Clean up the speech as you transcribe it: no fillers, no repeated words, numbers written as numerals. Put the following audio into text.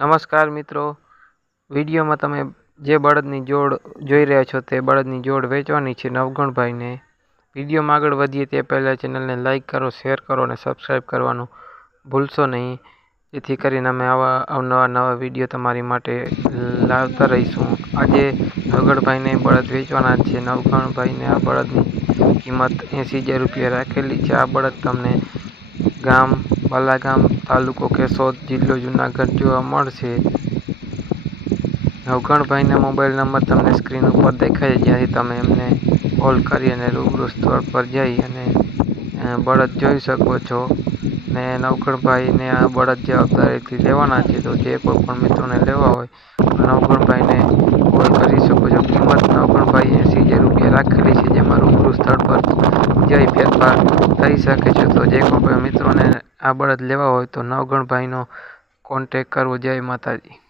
નમસ્કાર મિત્રો, વિડીયોમાં તમે જે બળદની જોડ જોઈ રહ્યા છો તે બળદની જોડ વેચવાની છે નવગણભાઈને. વિડીયોમાં આગળ વધીએ તે પહેલાં ચેનલને લાઇક કરો, શેર કરો અને સબસ્ક્રાઈબ કરવાનું ભૂલશો નહીં, જેથી કરીને અમે આવા નવા વિડીયો તમારી માટે લાવતા રહીશું. આજે નવગણભાઈને બળદ વેચવાના છે. નવગણભાઈને આ બળદની કિંમત 80,000 રૂપિયા રાખેલી છે. આ બળદ તમને ગામ બાલાગામ, તાલુકો કેશોદ, જિલ્લો જુનાગઢ જોવા મળશે. નવગણભાઈના મોબાઈલ નંબર તમને સ્ક્રીન ઉપર દેખાય છે, જ્યાંથી તમે એમને કોલ કરી અને રૂબરૂ સ્થળ પર જઈ અને બળદ જોઈ શકો છો. ને નવગણભાઈને આ બળદ જવાબદારીથી લેવાના છે, તો જે કોઈ પણ મિત્રોને લેવા હોય તો નવગણભાઈને કોલ કરી શકો છો. કિંમત નવગણભાઈ 80,000 રૂપિયા રાખેલી છે, જેમાં રૂબરૂ સ્થળ પર જઈ ફેરફાર થઈ શકે છે. તો જે કોઈ મિત્રોને આ બળદ લેવા હોય તો નવગણભાઈનો કોન્ટેક કરવો. જય માતાજી.